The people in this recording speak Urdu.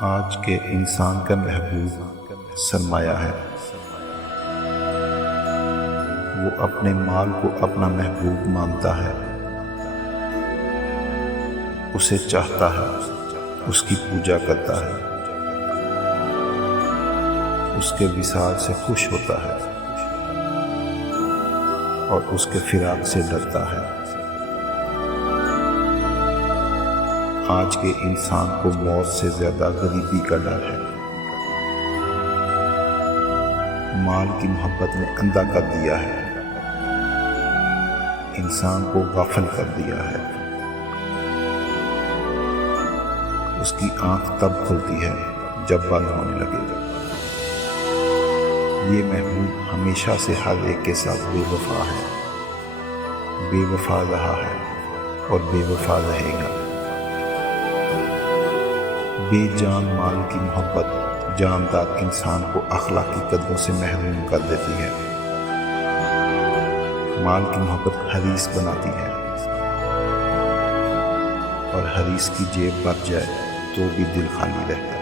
آج کے انسان کا محبوب سرمایہ ہے۔ وہ اپنے مال کو اپنا محبوب مانتا ہے، اسے چاہتا ہے، اس کی پوجا کرتا ہے، اس کے وصال سے خوش ہوتا ہے اور اس کے فراق سے ڈرتا ہے۔ آج کے انسان کو موت سے زیادہ غریبی کا ڈر ہے۔ مال کی محبت نے اندھا کر دیا ہے، انسان کو غافل کر دیا ہے۔ اس کی آنکھ تب کھلتی ہے جب بند ہونے لگے۔ یہ محبوب ہمیشہ سے ہر ایک کے ساتھ بے وفا ہے، بے وفا رہا ہے اور بے وفا رہے گا۔ بے جان مال کی محبت جاندار انسان کو اخلاقی قدروں سے محروم کر دیتی ہے۔ مال کی محبت حریص بناتی ہے، اور حریص کی جیب بھر جائے تو بھی دل خالی رہتا ہے۔